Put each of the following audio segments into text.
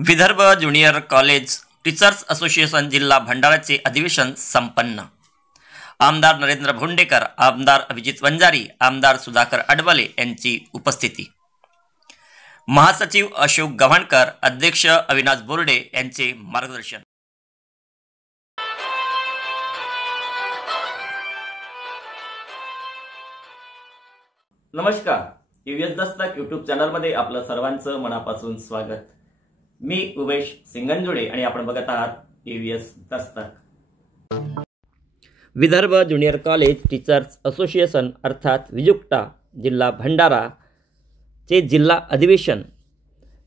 Vidarbha junior college teachers association जिल्हा भंडाराचे अधिवेशन संपन्न। आमदार नरेंद्र भोंडेकर, आमदार अभिजित वंजारी, आमदार सुधाकर अडबले यांची उपस्थिती। महासचिव अशोक गव्हाणकर, अध्यक्ष अविनाश बोर्डे यांचे मार्गदर्शन। नमस्कार, यूएस दस्तक यूट्यूब चॅनलमध्ये आपलं सर्वांचं मनापासून स्वागत। मी उमेश सिंगंजुडे आणि आपण बघत आहात US Dastak. Vidarbha junior college teachers association अर्थात विजुक्ता जिल्हा भंडारा चे जिल्हा अधिवेशन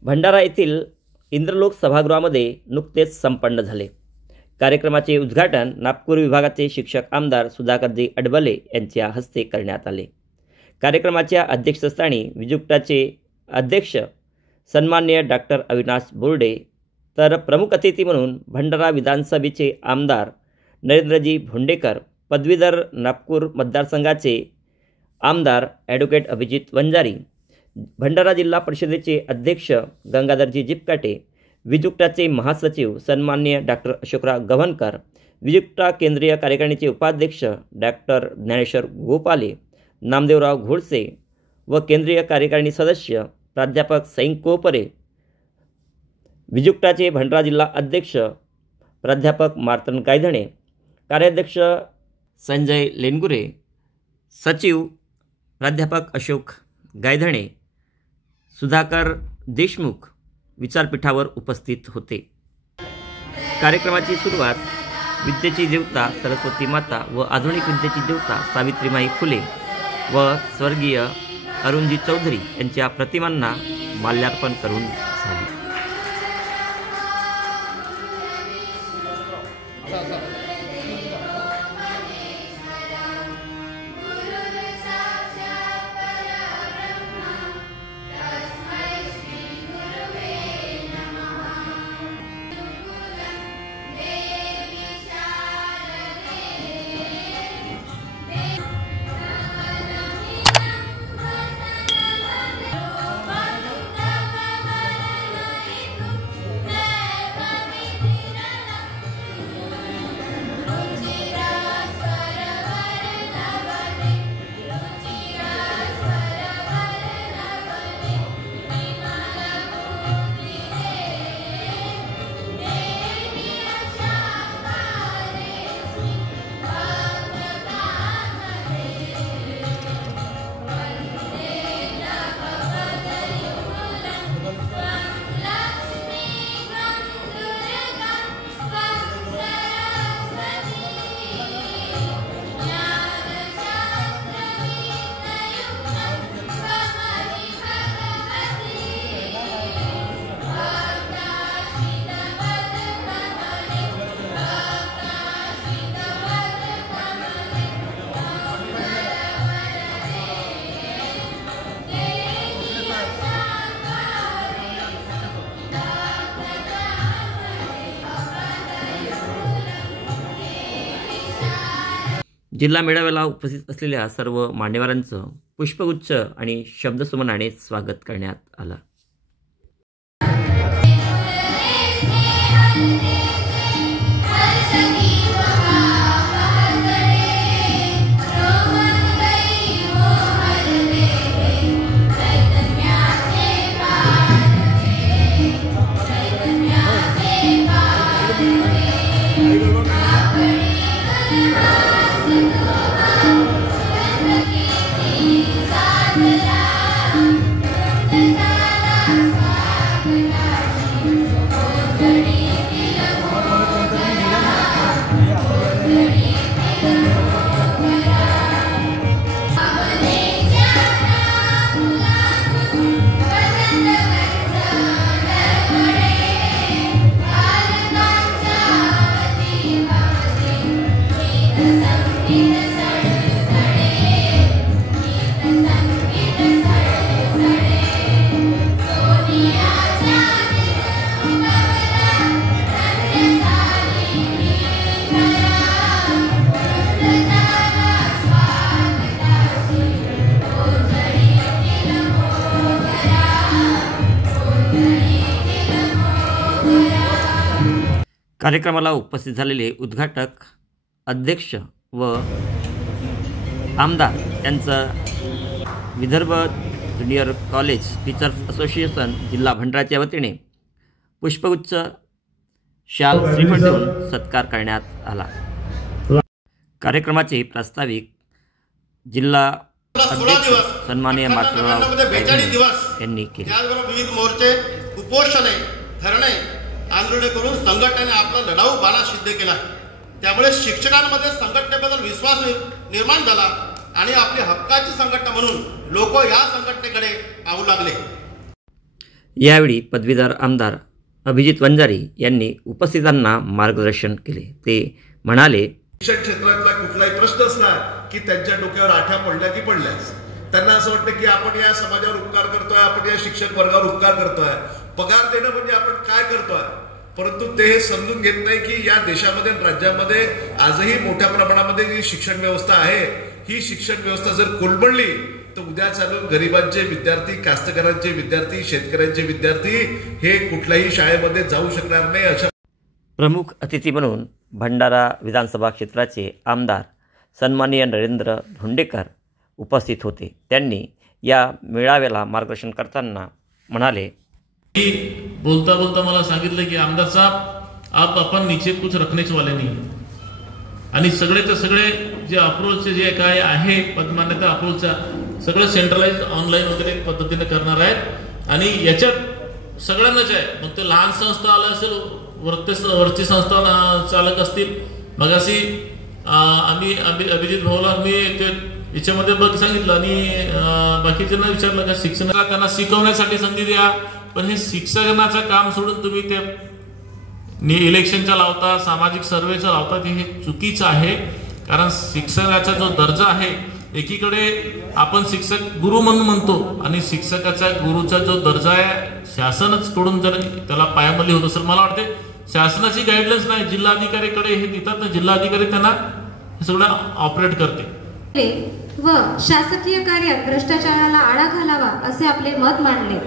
भंडारा येथील इंद्रलोक सभागृहामध्ये नुकतेच संपन्न झाले। कार्यक्रमाचे उद्घाटन नागपूर विभागाचे शिक्षक आमदार सुधाकरजी अडबले यांच्या हस्ते करण्यात आले। कार्यक्रमाच्या अध्यक्षस्थानी विजुक्ताचे अध्यक्ष सन्माननीय डॉक्टर अविनाश बोर्डे, तर प्रमुख अतिथी म्हणून भंडारा विधानसभेचे आमदार नरेंद्रजी भोंडेकर, पदवीधर नागपूर मतदारसंघाचे आमदार ॲडव्होकेट अभिजित वंजारी, भंडारा जिल्हा परिषदेचे अध्यक्ष गंगाधरजी जिपकाटे, विजुक्ताचे महासचिव सन्माननीय डॉक्टर अशोकराव गव्हाणकर, विजुक्ता केंद्रीय कार्यकारिणीचे उपाध्यक्ष डॉक्टर ज्ञानेश्वर गोपाले, नामदेवराव घोडसे व केंद्रीय कार्यकारिणी सदस्य प्राध्यापक सईन कोपरे, विजुक्ताचे भंडारा जिल्हा अध्यक्ष प्राध्यापक मार्तन गायधणे, कार्याध्यक्ष संजय लेनगुरे, सचिव प्राध्यापक अशोक गायधणे, सुधाकर देशमुख विचारपीठावर उपस्थित होते। कार्यक्रमाची सुरुवात विद्येची देवता सरस्वती माता व आधुनिक विद्येची देवता सावित्रीबाई फुले व स्वर्गीय अरुणजी चौधरी यांच्या प्रतिमांना माल्यार्पण करून झाली। जिल्हा मेळाव्याला उपस्थित असलेल्या सर्व मान्यवरांचं पुष्पगुच्छ आणि शब्दसुमनाने स्वागत करण्यात आलं। Yeah. कार्यक्रमाला उपस्थित झालेले उद्घाटक, अध्यक्ष व आमदार यांचं Vidarbha junior college teachers association जिल्हा भंडाराच्या वतीने पुष्पगुच्छ, शाल, श्रीफळ देऊन सत्कार करण्यात आला। कार्यक्रमाचे प्रास्ताविक जिल्हा अध्यक्ष सन्माननीय मास्टरराव यांनी केले। त्याचबरोबर विविध मोर्चे, उपोषणे, धरणे, आंदोलने करून संघटनेने आपला लढाऊ बाणा सिद्ध केला। त्यामुळे शिक्षकांमध्ये संघटनेबद्दल विश्वास निर्माण झाला आणि आपली हक्काची संघटना म्हणून लोक या संघटनेकडे पाहू लागले। यावेळी पदवीधर आमदार अभिजित वंजारी यांनी उपस्थितांना मार्गदर्शन केले। ते म्हणाले, शिक्षण क्षेत्रातला कुठलाही प्रश्न असला की त्यांच्या डोक्यावर आठ्या पडल्या की पडल्याच त्यांना असं वाटतं की आपण या समाजावर उपकार करतोय, आपण या शिक्षण वर्गावर उपकार करतोय, पगार देणं म्हणजे आपण काय करतोय, परंतु ते हे समजून घेत नाही की या देशामध्ये राज्यामध्ये आजही मोठ्या प्रमाणामध्ये जी शिक्षण व्यवस्था आहे, ही शिक्षण व्यवस्था जर कोलमडली तर उद्या चालून गरिबांचे विद्यार्थी, कास्तकारांचे विद्यार्थी, शेतकऱ्यांचे विद्यार्थी हे कुठल्याही शाळेमध्ये जाऊ शकणार नाही। अशा प्रमुख अतिथी म्हणून भंडारा विधानसभा क्षेत्राचे आमदार सन्माननीय नरेंद्र धोंडेकर उपस्थित होते। त्यांनी या मेळाव्याला मार्गदर्शन करताना म्हणाले, बोलता बोलता मला सांगितलं की आमदार साहब आप अपन नीचे कुछ रखनेच वाले नहीं, आणि सगळेचे सगळे जे अप्रोचचे जे काय आहे पदमान्यता अप्रोचचा सगळं सेंट्रलाइज ऑनलाईन वगैरे पद्धतीने करणार आहेत। आणि याच्यात सगळ्यांनाच आहे, मग ते लहान संस्था आला असेल, वरची संस्था चालक असतील, मगाशी आम्ही अभिजित भाऊला मी ते याच्यामध्ये बघ सांगितलं आणि बाकीच्यांना विचारलं का शिक्षणाला त्यांना शिकवण्यासाठी संधी द्या, पण हे शिक्षणाचं काम सोडून तुम्ही ते इलेक्शनच्या लावता, सामाजिक सर्वेचा लावता, हे चुकीचं आहे। कारण शिक्षणाचा जो दर्जा आहे, एकीकडे आपण शिक्षक गुरु म्हणून म्हणतो आणि शिक्षकाचा गुरुचा जो दर्जा आहे शासनच तोडून जर त्याला पायामली होत असेल, मला वाटते शासनाची गाईडलाईन्स नाही, जिल्हाधिकारीकडे हे देतात ना, जिल्हाधिकारी त्यांना हे सगळं ऑपरेट करते व शासकीय कार्यात भ्रष्टाचाराला आळा घालावा असे आपले मत मांडले।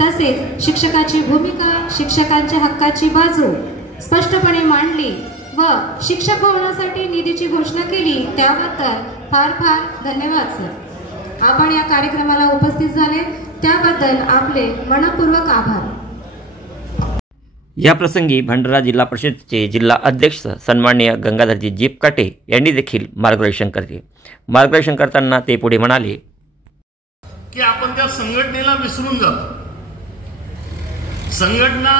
तसेच शिक्षकाची भूमिका, शिक्षकांच्या हक्काची बाजू स्पष्टपणे मांडली व शिक्षक भवनासाठी निधीची घोषणा केली। त्याबद्दल फार फार धन्यवाद सर। आपण या कार्यक्रमाला उपस्थित झाले त्याबद्दल आपले मनपूर्वक आभार। या प्रसंगी भंडारा जिल्हा परिषदेचे जिल्हा अध्यक्ष सन्माननीय गंगाधरजी जीपकाटे यांनी देखील मार्गदर्शन केले। मार्गदर्शन करताना ते पुढे म्हणाले की आपण त्या संघटनेला विसरून जातो। संघटना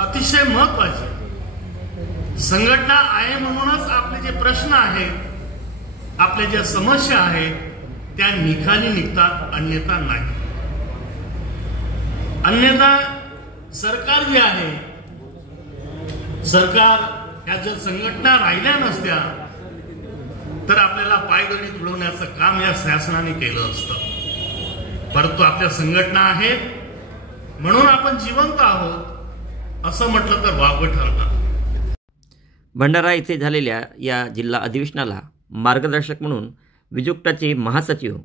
अतिशय महत्वाची, संघटना आहे म्हणूनच आपले जे प्रश्न आहेत, आपल्या ज्या समस्या आहेत त्या निकाली निघतात, अन्यथा नाही। अन्यथा सरकार जे आहे, सरकार ह्या जर संघटना राहिल्या नसत्या तर आपल्याला पायदळी तुडवण्याचं काम या शासनाने केलं असतं, परंतु आपल्या संघटना आहेत म्हणून आपण जिवंत आहोत असं म्हटलं तर वावगं ठरतं। भंडारा येथे झालेल्या या जिल्हा अधिवेशनाला मार्गदर्शक म्हणून विजुक्ताचे महासचिव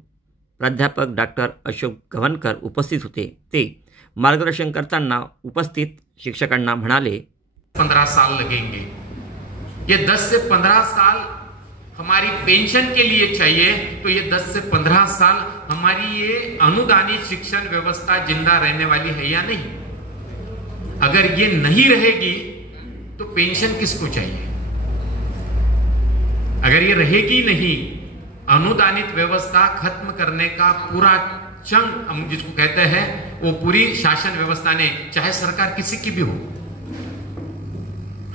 प्राध्यापक डॉक्टर अशोक गव्हाणकर उपस्थित होते। ते मार्गदर्शन करताना उपस्थित शिक्षकांना म्हणाले, 15 साल लगेंगे, ये 10 से 15 साल हमारी पेंशन के लिए चाहिए, तो ये 10 से 15 साल हमारी ये अनुदानित शिक्षण व्यवस्था जिंदा रहने वाली है या नहीं। अगर ये नहीं रहेगी तो पेंशन किसको चाहिए? अगर ये रहेगी नहीं, अनुदानित व्यवस्था खत्म करने का पूरा चंग हम जिसको कहते हैं वो पूरी शासन व्यवस्था ने, चाहे सरकार किसी की भी हो,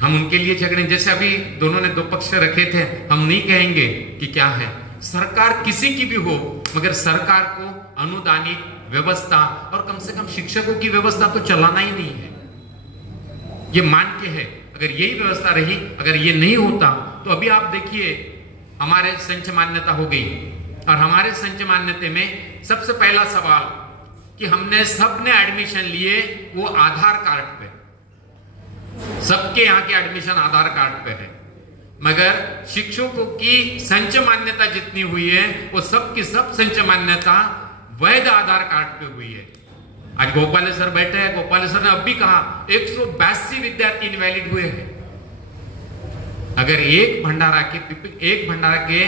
हम उनके लिए झगड़े, जैसे अभी दोनों ने 2 पक्ष रखे थे, हम नहीं कहेंगे कि क्या है, सरकार किसी की भी हो मगर सरकार को अनुदानित व्यवस्था और कम से कम शिक्षकों की व्यवस्था तो चलाना ही नहीं है, ये मान के है। अगर यही व्यवस्था रही, अगर ये नहीं होता तो अभी आप देखिए हमारे संच मान्यता हो गई, और हमारे संच मान्यता में सबसे पहला सवाल कि हमने सबने एडमिशन लिए वो आधार कार्ड पे, सबके यहाँ के एडमिशन आधार कार्ड पे है, मगर शिक्षकों की संच मान्यता जितनी हुई है वो सब की सब संच मान्यता वैध आधार कार्ड पे हुई है। आज गोपाल सर बैठे हैं, गोपाल सर ने अब भी कहा 182 विद्यार्थी इनवैलिड हुए हैं। अगर एक भंडारा के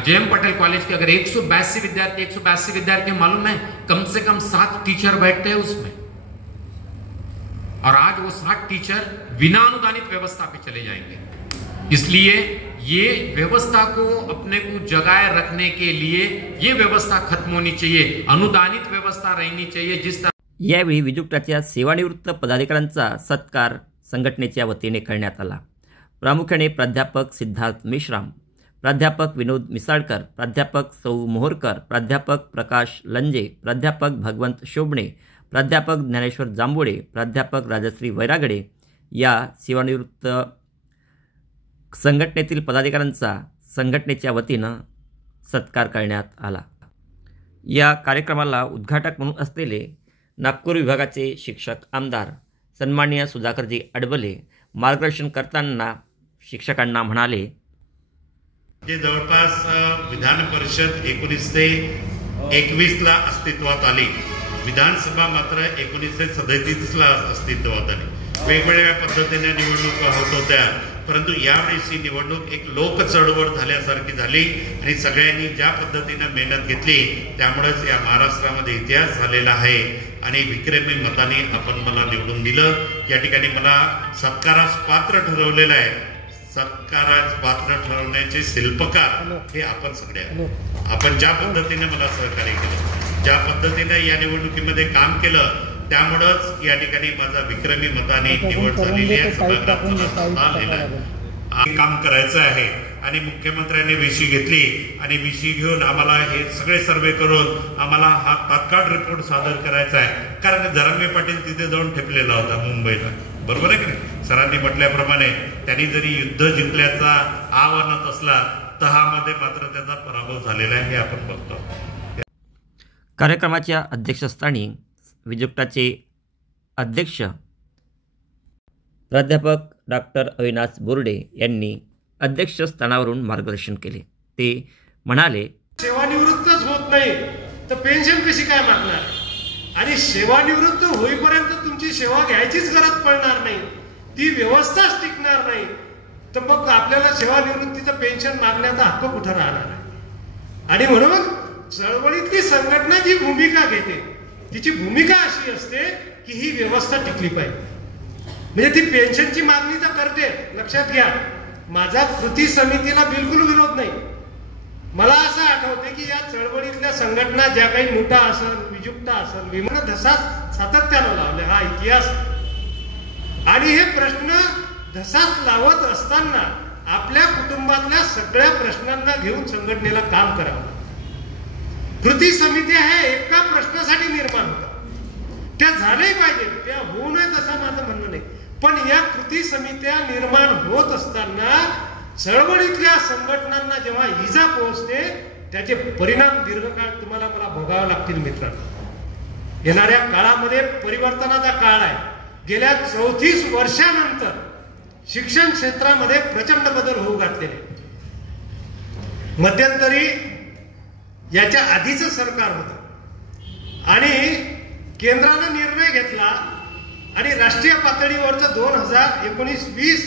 JM पटेल कॉलेज के अगर 182 विद्यार्थी मालूम है, कम से कम 7 टीचर बैठते हैं उसमें, और आज वो 7 टीचर बिना अनुदानित व्यवस्था पे चले जाएंगे। इसलिए ये व्यवस्था को अपने को जगाए रखने के लिए ये व्यवस्था खत्म होनी चाहिए, अनुदानित व्यवस्था रहनी चाहिए। जिस तरह यावेळी विजुक्ताच्या सेवानिवृत्त पदाधिकाऱ्यांचा सत्कार संघटनेच्या वतीने करण्यात आला। प्रामुख्याने प्राध्यापक सिद्धार्थ मेश्राम, प्राध्यापक विनोद मिसाळकर, प्राध्यापक सौ मोहरकर, प्राध्यापक प्रकाश लंजे, प्राध्यापक भगवंत शोभणे, प्राध्यापक ज्ञानेश्वर जांभोळे, प्राध्यापक राजश्री वैरागडे या सेवानिवृत्त संघटनेतील पदाधिकाऱ्यांचा संघटनेच्या वतीनं सत्कार करण्यात आला। या कार्यक्रमाला उद्घाटक म्हणून असलेले नागपूर विभागाचे शिक्षक आमदार सन्माननीय सुधाकरजी अडबले मार्गदर्शन करताना शिक्षकांना म्हणाले, जे जवळपास विधान परिषद 1921 ला अस्तित्वात आली, विधानसभा मात्र 1937 ला अस्तित्वात आली। वेगवेगळ्या पद्धतीने निवडणुका होत होत्या, परंतु यावेळी निवडणूक एक लोक चळवळ झाल्यासारखी झाली आणि सगळ्यांनी ज्या पद्धतीने मेहनत घेतली त्यामुळेच या महाराष्ट्रामध्ये इतिहास झालेला आहे आणि विक्रमी मताने आपण मला निवडून दिलं। या ठिकाणी मला सत्कारास पात्र ठरवलेलं आहे। सत्कारास पात्र ठरवण्याचे शिल्पकार हे आपण सगळे आहोत। आपण ज्या पद्धतीने मला सहकार्य केलं, ज्या पद्धतीने या निवडणुकीमध्ये काम केलं, त्यामुळेच या ठिकाणी माझा विक्रमी मताने निवड झालेली आहे। सभागृहात मला आलेला आहे, काम करायचं आहे आणि मुख्यमंत्र्यांनी विशी घेतली आणि विशी घेऊन आम्हाला हे सगळे सर्वे करून आम्हाला हा तात्काळ रिपोर्ट सादर करायचा आहे। कारण जरांगे पाटील तिथे जाऊन ठेपलेला होता मुंबईला, बरोबर आहे की नाही? सरांनी म्हटल्याप्रमाणे त्यांनी जरी युद्ध जिंकल्याचा आव्हानात असला, तहामध्ये मात्र त्याचा पराभव झालेला आहे, हे आपण बघतो। कार्यक्रमाच्या अध्यक्षस्थानी विजुक्ताचे अध्यक्ष प्राध्यापक डॉक्टर अविनाश बोर्डे यांनी अध्यक्षस्थानावरून मार्गदर्शन केले। ते म्हणाले, सेवानिवृत्तच होत नाही तर पेन्शन कशी काय मागणार, आणि सेवानिवृत्त होईपर्यंत तुमची सेवा घ्यायचीच गरज पडणार नाही, ती व्यवस्थाच टिकणार नाही, तर मग आपल्याला सेवानिवृत्तीचं पेन्शन मागण्याचा हक्क कुठं राहणार आहे। आणि म्हणून चळवळीतली संघटना जी भूमिका घेते तिची भूमिका अशी असते की ही व्यवस्था टिकली पाहिजे। म्हणजे ती पेन्शनची मागणी तर करते, लक्षात घ्या, माझा कृती समितीला बिलकुल विरोध नाही। मला असं आठवते की या चळवळीतल्या संघटना ज्या काही मुठा असेल, विजुक्ता असेल, विमान धसा सातत्यानं लावले, हा इतिहास। आणि हे प्रश्न धसाच लावत असताना आपल्या कुटुंबातल्या सगळ्या प्रश्नांना घेऊन संघटनेला काम करावं। कृती समित्या ह्या एका प्रश्नासाठी निर्माण होतात, त्या झाल्याही पाहिजे, त्या होऊ नयेत असं माझं म्हणणं नाही, पण या कृती समित्या निर्माण होत असताना चळवळीतल्या संघटनांना जेव्हा इजा पोहोचते त्याचे परिणाम दीर्घकाळ तुम्हाला मला भोगावे लागतील मित्रांनो। येणाऱ्या काळामध्ये परिवर्तनाचा काळ आहे। गेल्या 34 वर्षानंतर शिक्षण क्षेत्रामध्ये प्रचंड बदल होऊ घातलेले। मध्यंतरी याच्या आधीचं सरकार होतं आणि केंद्रानं निर्णय घेतला आणि राष्ट्रीय पातळीवरचं 2019-20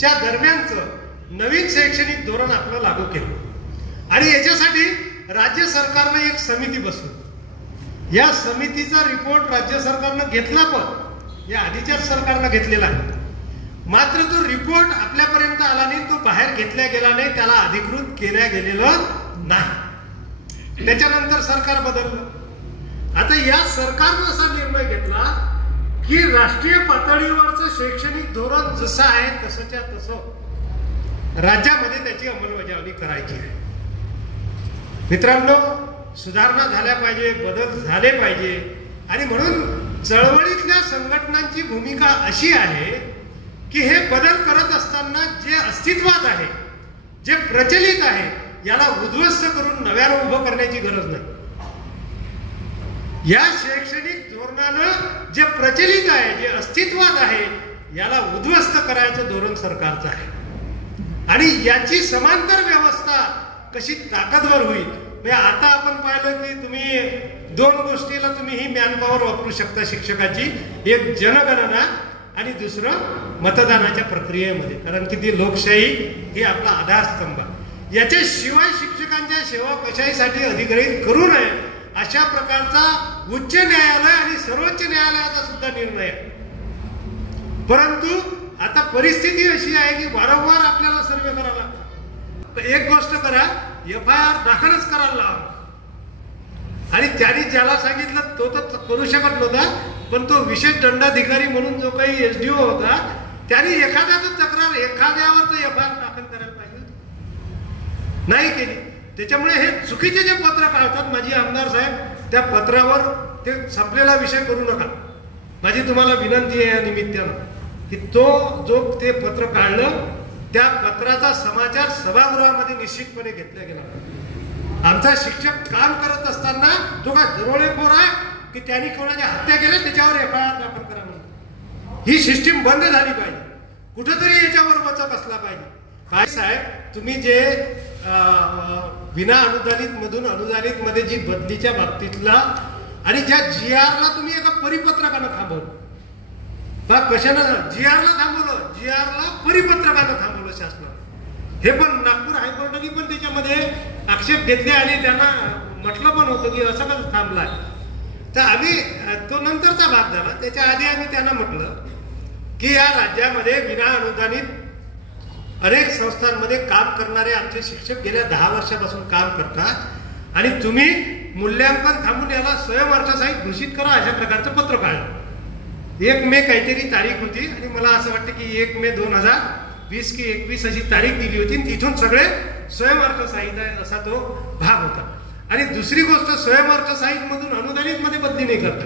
च्या दरम्यानचं नवीन शैक्षणिक धोरण आपलं लागू केलं आणि याच्यासाठी राज्य सरकारनं एक समिती बसवली। या समितीचा रिपोर्ट राज्य सरकारनं घेतला, पण या आधीच्या सरकारनं घेतलेला आहे, मात्र तो रिपोर्ट आपल्यापर्यंत आला नाही, तो बाहेर घेतला गेला नाही, त्याला अधिकृत केल्या गेलेलं नाही। त्याच्यानंतर सरकार बदललं। आता या सरकारनं असा निर्णय घेतला की राष्ट्रीय पातळीवरचं शैक्षणिक धोरण जसं आहे तसंच्या तसं राज्यामध्ये त्याची अंमलबजावणी करायची आहे। मित्रांनो, सुधारणा झाल्या पाहिजे, बदल झाले पाहिजे आणि म्हणून चळवळीतल्या संघटनांची भूमिका अशी आहे की हे बदल करत असताना जे अस्तित्वात आहे, जे प्रचलित आहे, याला उद्ध्वस्त करून नव्यानं उभं करण्याची गरज नाही। या शैक्षणिक धोरणानं जे प्रचलित आहे, जे अस्तित्वात आहे, याला उद्ध्वस्त करायचं धोरण सरकारचं आहे आणि याची समांतर व्यवस्था कशी ताकदवर होईल। म्हणजे आता आपण पाहिलं की तुम्ही 2 गोष्टीला तुम्ही ही मॅनपॉवर वापरू शकता शिक्षकाची, एक जनगणना आणि दुसरं मतदानाच्या प्रक्रियेमध्ये, कारण की ती लोकशाही ही आपला आधारस्तंभ आहे. याच्याशिवाय शिक्षकांच्या सेवा कशासाठी अधिग्रहित करू नये अशा प्रकारचा उच्च न्यायालय आणि सर्वोच्च न्यायालयाचा सुद्धा निर्णय आहे. परंतु आता परिस्थिती अशी आहे की वारंवार आपल्याला सर्वे करावा लागतो. एक गोष्ट करा, FIR दाखलच करायला लावा, आणि त्याने ज्याला सांगितलं तो तर करू शकत नव्हता, पण तो विशेष दंडाधिकारी म्हणून जो काही SDO होता त्याने एखाद्याचं तक्रार एखाद्यावर तर FIR दाखल करायला पाहिजे, नाही केली. त्याच्यामुळे हे चुकीचे जे पत्र काढतात माजी आमदार साहेब, त्या पत्रावर ते संपलेला विषय करू नका. माझी तुम्हाला विनंती आहे या निमित्तानं की तो जो ते पत्र काढलं त्या पत्राचा समाचार सभागृहामध्ये निश्चितपणे घेतला गेला. आमचा शिक्षक काम करत असताना तो काय दरोडेखोर आहे की त्यांनी कोणाच्या हत्या केल्या त्याच्यावर FIR दाखल करा म्हणून. ही सिस्टीम बंद झाली पाहिजे, कुठंतरी याच्यावर वचक असला पाहिजे. काय साहेब, तुम्ही जे विना अनुदानित मधून अनुदानित मध्ये जी बदलीच्या बाबतीतला आणि ज्या GRला तुम्ही एका परिपत्रकानं थांबवलं, कशानं GRला थांबवलं, GRला परिपत्रकानं थांबवलं शासनानं. हे पण नागपूर हायकोर्टाने पण त्याच्यामध्ये आक्षेप घेतले आणि त्यांना म्हटलं पण होतं की असं कसं थांबलाय. तर आम्ही तो नंतरचा भाग झाला. त्याच्या आधी आम्ही त्यांना म्हटलं की या राज्यामध्ये विना अनुदानित अनेक संस्थांमध्ये काम करणारे आमचे शिक्षक गेल्या 10 वर्षापासून काम करतात आणि तुम्ही मूल्यांकन थांबून याला स्वयंअर्थसहाय्यित घोषित करा अशा प्रकारचं पत्र काढलं. 1 मे काहीतरी तारीख होती आणि मला असं वाटतं की 1 मे 2020 की 21 अशी तारीख दिली होती. तिथून सगळे स्वयंअर्थसहाय्यित असा तो भाग होता. आणि दुसरी गोष्ट, स्वयंअर्थसहाय्यित मधून अनुदानित मध्ये बदली नाही करता,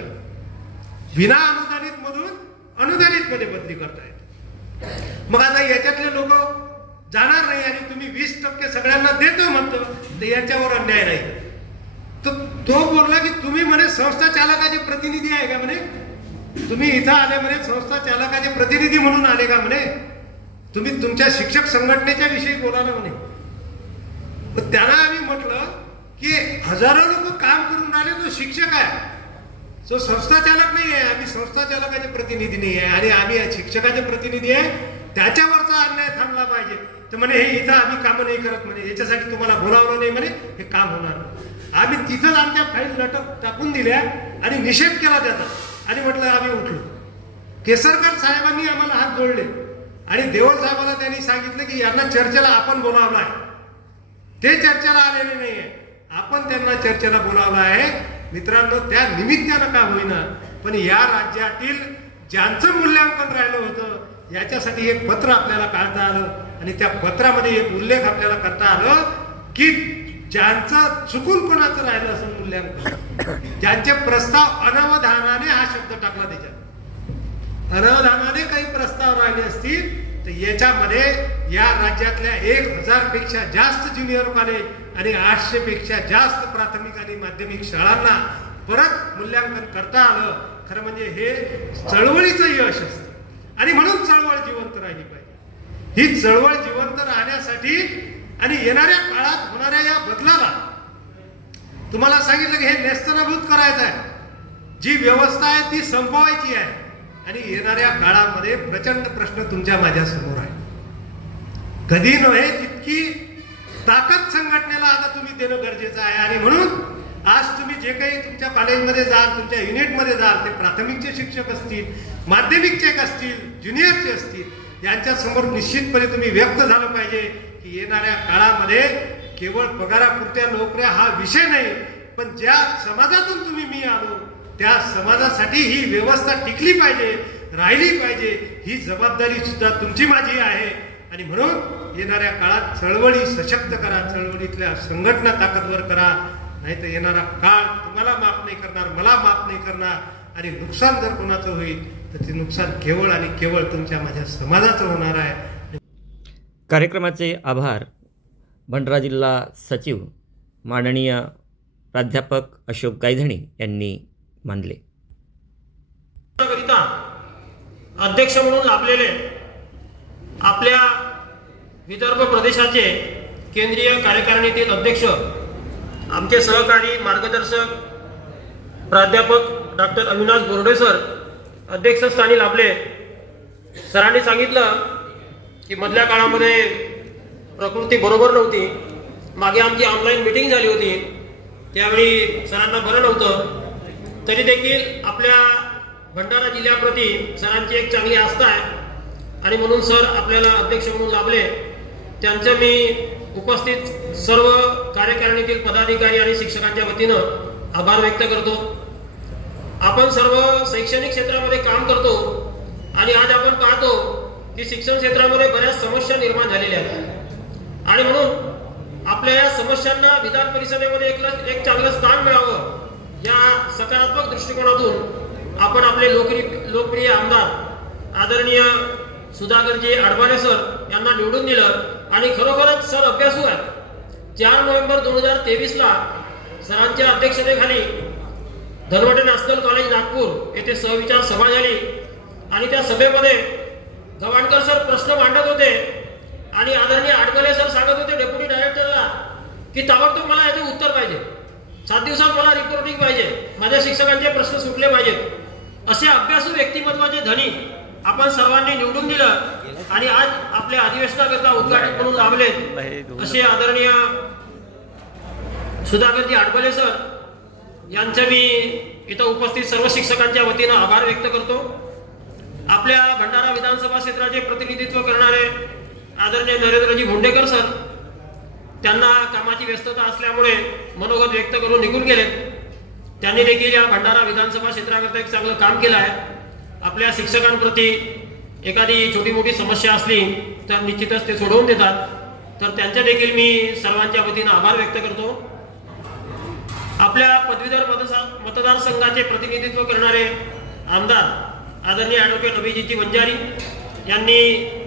विना अनुदानित मधून अनुदानित मध्ये बदली करता येते. मग आता याच्यातले लोक जाणार नाही आणि तुम्ही 20% सगळ्यांना देतो म्हणतो, तर याच्यावर अन्याय नाही. तर तो बोलला की तुम्ही म्हणे संस्था चालकाचे प्रतिनिधी आहे का म्हणे, तुम्ही इथं आले म्हणे संस्था चालकाचे प्रतिनिधी म्हणून आले का म्हणे, तुम्ही तुमच्या शिक्षक संघटनेच्या विषयी बोला ना म्हणे. त्यांना आम्ही म्हटलं की हजारो लोक काम करून राहिले, तो शिक्षक आहे, तो संस्था चालक नाही आहे. आम्ही संस्था चालकाचे प्रतिनिधी नाही आहे आणि आम्ही शिक्षकाचे प्रतिनिधी आहे, त्याच्यावरचा अन्याय थांबला पाहिजे. तर म्हणे हे इथं आम्ही कामं नाही करत म्हणे, याच्यासाठी तुम्हाला बोलावलं नाही म्हणे, हे काम होणार. आम्ही तिथंच आमच्या फाईल लटक टाकून दिल्या आणि निषेध केला त्याचा आणि म्हटलं आम्ही उठलो. केसरकर साहेबांनी आम्हाला हात जोडले आणि देवळ साहेबांना त्यांनी सांगितलं की यांना चर्चेला आपण बोलावलं आहे. ते चर्चेला आलेले नाहीये, आपण त्यांना चर्चेला बोलावलं आहे. मित्रांनो, त्या निमित्तानं का होईना पण या राज्यातील ज्यांचं मूल्यांकन राहिलं होतं याच्यासाठी एक पत्र आपल्याला काढता आलं आणि त्या पत्रामध्ये एक उल्लेख आपल्याला करता आलं की ज्यांचं चुकून कोणाचं राहिलं असं मूल्यांकन, ज्यांचे प्रस्ताव अनवधानाने, हा शब्द टाकला त्याच्यात, अनवधानाने काही प्रस्ताव राहिले असतील तर याच्यामध्ये या राज्यातल्या 1000 पेक्षा जास्त ज्युनियर कॉलेज आणि 800 पेक्षा जास्त प्राथमिक आणि माध्यमिक शाळांना परत मूल्यांकन करता आलं. खरं म्हणजे हे चळवळीचं यश असतं आणि म्हणून चळवळ जिवंत राहिली पाहिजे. ही चळवळ जिवंत राहण्यासाठी आणि येणाऱ्या काळात होणाऱ्या या बदलाला तुम्हाला सांगितलं की हे नेस्तनाभूत करायचं आहे, जी व्यवस्था आहे ती संपवायची आहे आणि येणाऱ्या काळामध्ये प्रचंड प्रश्न तुमच्या माझ्या समोर आहे. कधी नव्हे तितकी ताकद संघटनेला आता तुम्ही देणं गरजेचं आहे. आणि म्हणून आज तुम्ही जे काही तुमच्या कॉलेजमध्ये जाल, तुमच्या युनिटमध्ये जाल, ते प्राथमिकचे शिक्षक असतील, माध्यमिकचे असतील, ज्युनियरचे असतील, यांच्या समोर निश्चितपणे तुम्ही व्यक्त झालं पाहिजे की येणाऱ्या काळामध्ये केवळ पगारापुरत्या नोकऱ्या हा विषय नाही, पण ज्या समाजातून तुम्ही मी आलो त्या समाजासाठी ही व्यवस्था टिकली पाहिजे, राहिली पाहिजे. ही जबाबदारी सुद्धा तुमची माझी आहे. आणि म्हणून येणाऱ्या काळात चळवळी सशक्त करा, चळवळीतल्या संघटना ताकदवर करा, नाहीतर येणारा काळ तुम्हाला माफ नाही करणार, मला माफ नाही करणार आणि नुकसान जर कोणाचं होईल तर ते नुकसान केवळ आणि केवळ तुमच्या माझ्या समाजाचं होणार आहे. कार्यक्रमाचे आभार भंडारा जिल्हा सचिव माननीय प्राध्यापक अशोक गायधणी यांनी मानले. अध्यक्ष म्हणून लाभलेले आपल्या विदर्भ प्रदेशाचे केंद्रीय कार्यकारिणीतील अध्यक्ष, आमचे सहकारी मार्गदर्शक प्राध्यापक डॉक्टर अविनाश बोर्डे सर अध्यक्षस्थानी लाभले. सरांनी सांगितलं की मधल्या काळामध्ये प्रकृती बरोबर नव्हती. मागे आमची ऑनलाईन मीटिंग झाली होती, त्यावेळी सरांना बरं नव्हतं. तरी देखील आपल्या भंडारा जिल्ह्याप्रती सरांची एक चांगली आस्था आहे आणि म्हणून सर आपल्याला अध्यक्ष म्हणून लाभले. त्यांचं मी उपस्थित सर्व कार्यकारिणीतील पदाधिकारी आणि शिक्षकांच्या वतीनं आभार व्यक्त करतो. आपण सर्व शैक्षणिक क्षेत्रामध्ये काम करतो आणि आज आपण पाहतो की शिक्षण क्षेत्रामध्ये बऱ्याच समस्या निर्माण झालेल्या आहेत आणि म्हणून आपल्या या समस्यांना विधान परिषदेमध्ये एक चांगलं स्थान मिळावं या सकारात्मक दृष्टिकोनातून आपण आपले लोकप्रिय आमदार आदरणीय सुधाकरजी अडबाले सर यांना निवडून दिलं आणि खरोखरच सर अभ्यासू आहेत. 4 नोव्हेंबर 2023ला सरांच्या अध्यक्षतेखाली धनवटे नॅशनल कॉलेज नागपूर येथे सहविचार सभा झाली आणि त्या सभेमध्ये गवाणकर सर प्रश्न मांडत होते आणि आदरणीय अडबाले सर सांगत होते डेप्युटी डायरेक्टरला की ताबडतोब मला याचे उत्तर पाहिजे, 7 दिवसात मला रिपोर्टिंग पाहिजे, माझ्या शिक्षकांचे प्रश्न सुटले पाहिजेत. असे अभ्यासू व्यक्तिमत्वाचे धनी आपण सर्वांनी निवडून दिलं आणि आज आपल्या अधिवेशनाकरता उद्घाटक म्हणून लाभले असे आदरणीय सुधाकरजी अडबाले सर यांचे मी इथं उपस्थित सर्व शिक्षकांच्या वतीनं आभार व्यक्त करतो. आपल्या भंडारा विधानसभा क्षेत्राचे प्रतिनिधित्व करणारे आदरणीय नरेंद्रजी भोंडेकर सर त्यांना कामाची व्यस्तता असल्यामुळे मनोगत व्यक्त करून निघून गेलेत. त्यांनी देखील या भंडारा विधानसभा क्षेत्राकरता एक चांगलं काम केलं आहे. आपल्या शिक्षकांप्रती एखादी छोटी मोठी समस्या असली तर निश्चितच ते सोडवून देतात. तर त्यांचे देखील मी सर्वांच्या वतीनं आभार व्यक्त करतो. आपल्या पदवीधर मतदारसंघाचे प्रतिनिधित्व करणारे आमदार आदरणीय ॲडव्होकेट अभिजितजी वंजारी यांनी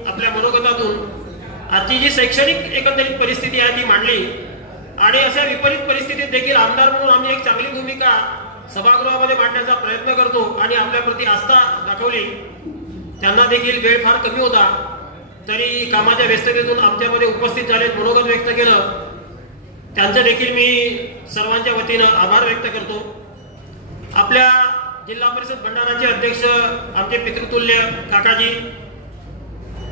आपल्या मनोगतातून आजची जी शैक्षणिक एकंदरीत परिस्थिती आहे ती मांडली आणि अशा विपरीत परिस्थितीत देखील आमदार म्हणून आम्ही एक चांगली भूमिका सभागृहामध्ये मांडण्याचा प्रयत्न करतो आणि आपल्याप्रती आस्था दाखवली. त्यांना देखील वेळ फार कमी होता तरी कामाच्या व्यस्ततेतून आमच्यामध्ये उपस्थित झाले, मनोगत व्यक्त केलं. त्यांचे देखील मी सर्वांच्या वतीनं आभार व्यक्त करतो. आपल्या जिल्हा परिषद भंडाराचे अध्यक्ष आमचे पितृतुल्य काकाजी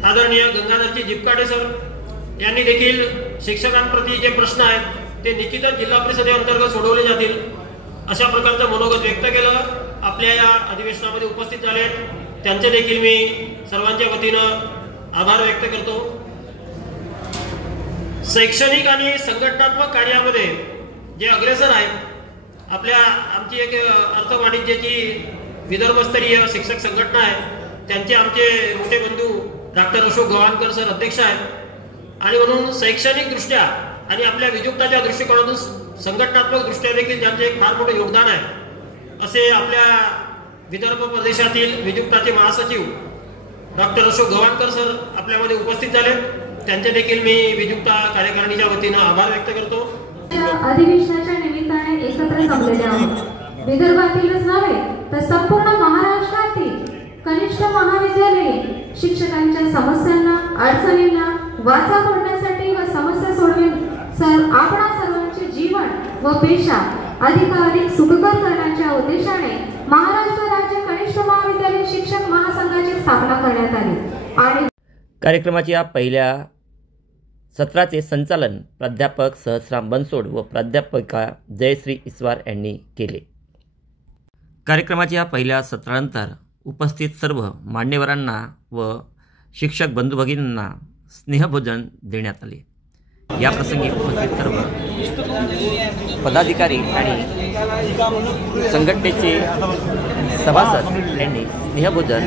आदरणीय गंगाधरजी जिपकाटे सर यांनी देखील शिक्षकांप्रती जे प्रश्न आहेत ते निश्चितच जिल्हा परिषदेअंतर्गत सोडवले जातील अशा प्रकारचं मनोगत व्यक्त केलं. आपल्या या अधिवेशनामध्ये उपस्थित झाले त्यांचे देखील मी सर्वांच्या वतीनं आभार व्यक्त करतो. शैक्षणिक आणि संघटनात्मक कार्यामध्ये जे अग्रेसर आहेत आमची एक अर्थ वाणिज्याची विदर्भस्तरीय शिक्षक संघटना आहे, त्यांचे आमचे मोठे बंधू डॉक्टर अशोक गवाणकर सर अध्यक्ष आहेत आणि म्हणून शैक्षणिक दृष्ट्या आणि आपल्या विजुक्ताच्या दृष्टिकोनातून संघटनात्मक दृष्ट्या देखील त्यांचे एक फार मोठे योगदान आहे असे आपल्या विदर्भ प्रदेशातील विजुक्ताचे महासचिव डॉक्टर अशोक गवाणकर सर आपल्यामध्ये उपस्थित झाले. त्यांचे देखील मी विजुक्ता कार्यकारिणीच्या वतीनं आभार व्यक्त करतो. अधिवेशनाच्या निमित्ताने एकत्र जमलेले आहोत. विदर्भातीलच नव्हे तर संपूर्ण महाराष्ट्रातील कनिष्ठ महाविद्यालयीन शिक्षकांच्या समस्यांना अडचणींना वाचा फोडण्यासाठी व समस्या सोडवून आपणा सर्वांचे जीवन व पेशा अधिकाधिक सुखकर करण्याच्या उद्देशाने महाराष्ट्र राज्य कनिष्ठ महाविद्यालयीन शिक्षक महासंघाची स्थापना करण्यात आली आणि कार्यक्रमाच्या पहिल्या सत्राचे संचालन प्राध्यापक सहस्राम बनसोड व प्राध्यापिका जयश्री ईश्वर यांनी केले. कार्यक्रमाच्या पहिल्या सत्रानंतर उपस्थित सर्व मान्यवरांना व शिक्षक बंधू भगिनींना स्नेहभोजन देण्यात आले. या प्रसंगी उपस्थित सर्व पदाधिकारी आणि संघटनेचे सभासद यांनी स्नेहभोजन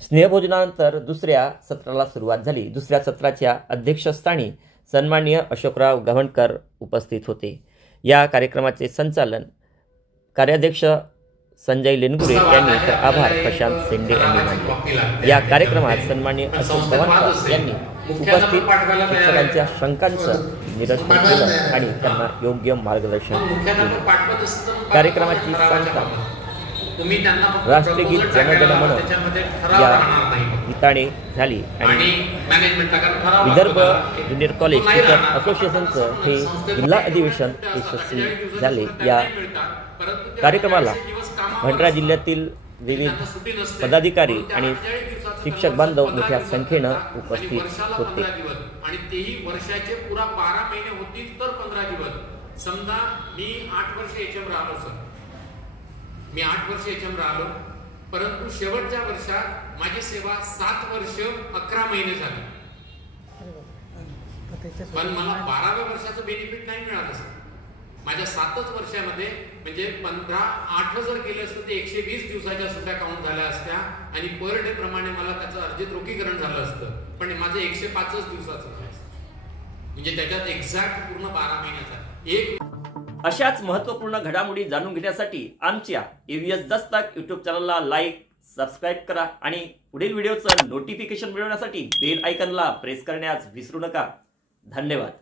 स्नेहभोजनानंतर दुसऱ्या सत्राला सुरुवात झाली. दुसऱ्या सत्राच्या अध्यक्षस्थानी सन्माननीय अशोकराव गव्हाणकर उपस्थित होते. या कार्यक्रमाचे संचालन कार्याध्यक्ष संजय लेनगुरे यांनी तर आभार प्रशांत सेंडे यांनी मानले. या कार्यक्रमात सन्माननीय अशोक गव्हाणकर यांनी उपस्थित शिक्षकांच्या शंकांचं निरीक्षण केलं आणि त्यांना योग्य मार्गदर्शन केले। कार्यक्रमाची सांगता राष्ट्रगीत जनगण मन या गीताने झाली आणि विदर्भ ज्युनियर कॉलेज टीचर असोसिएशनचं हे जिल्हा अधिवेशन यशस्वी झाले। या कार्यक्रमाला भंडारा जिल्ह्यातील विविध पदाधिकारी आणि शिक्षक बांधव मोठ्या संख्येनं उपस्थित होते। आणि तेही वर्षाचे पुरा 12 महिने होतील तर 15 दिवस। समजा मी 8 वर्ष एचएम राहिलो सर, मी 8 वर्ष एचएम राहिलो, परंतु शेवटच्या वर्षात माझी सेवा 7 वर्ष 11 महिने झाली, पण मला 12व्या वर्षाचं बेनिफिट नाही मिळालं सर। माझ्या 7च वर्षामध्ये म्हणजे 8 जर केले असते तर 120 दिवसाच्या सुट्ट्या काउंट झाल्या असत्या आणि पर डे प्रमाणे मला त्याचं अर्जित रोखीकरण झालं असतं, पण माझं 105च दिवसाचं म्हणजे त्याच्यात एक्झॅक्ट पूर्ण 12 महिन्याचा। अशाच महत्त्वपूर्ण घडामोडी जाणून घेण्यासाठी आमच्या EVS दस्तक YouTube चॅनलला लाईक, सबस्क्राईब करा आणि पुढील व्हिडिओचं नोटिफिकेशन मिळवण्यासाठी बेल आयकॉनला प्रेस करण्यास विसरू नका। धन्यवाद।